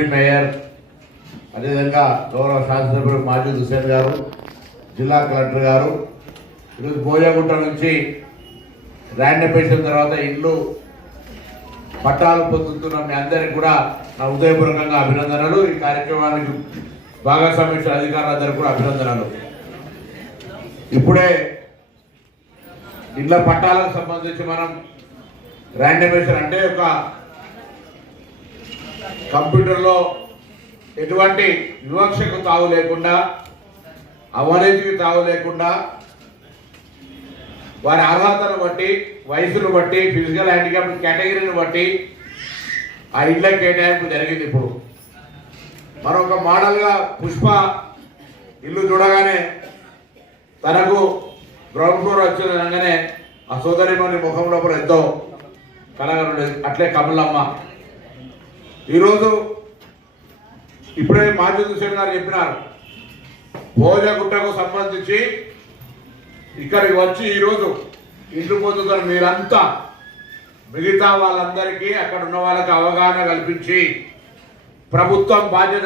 Deputy mayor, అదేవిధంగా గౌరవ శాసనసభ్యుడు మాజీ హుసేన్ గారు, జిల్లా కలెక్టర్ గారు, ఈరోజు భోజగుట్ట నుంచి ర్యాండమైజేషన్ తర్వాత ఇల్లు పట్టాలు పొందుతున్న మీ అందరికీ కూడా నా హృదయపూర్వకంగా అభినందనలు. ఈ కార్యక్రమానికి భాగస్వామ్య అధికారులందరికీ కూడా అభినందనలు. ఇప్పుడే ఇళ్ల పట్టాలకు సంబంధించి మనం ర్యాండమైజేషన్ అంటే ఒక కంప్యూటర్లో ఎటువంటి వివక్షకు తావు లేకుండా, అవినీతికి తావు లేకుండా, వారి అర్హతను బట్టి, వయసును బట్టి, ఫిజికల్ హ్యాండిక్యాప్ కేటగిరీని బట్టి ఆ ఇళ్ల కేటాయింపు జరిగింది. ఇప్పుడు మరొక మోడల్గా పుష్ప ఇల్లు చూడగానే తనకు గ్రౌండ్ ఫ్లోర్ వచ్చిందనగానే ఆ సోదరిమణి ముఖం లోపల ఎంతో కలగనుండేది. అట్లే కమలమ్మ ఈరోజు ఇప్పుడే మాజీ హుసేన్ గారు చెప్పినారు, భోజగుట్టకు సంబంధించి ఇక్కడికి వచ్చి ఈరోజు ఇంటి పొందుతారు మీరంతా, మిగతా వాళ్ళందరికీ అక్కడ ఉన్న వాళ్ళకి అవగాహన కల్పించి ప్రభుత్వం బాధ్యత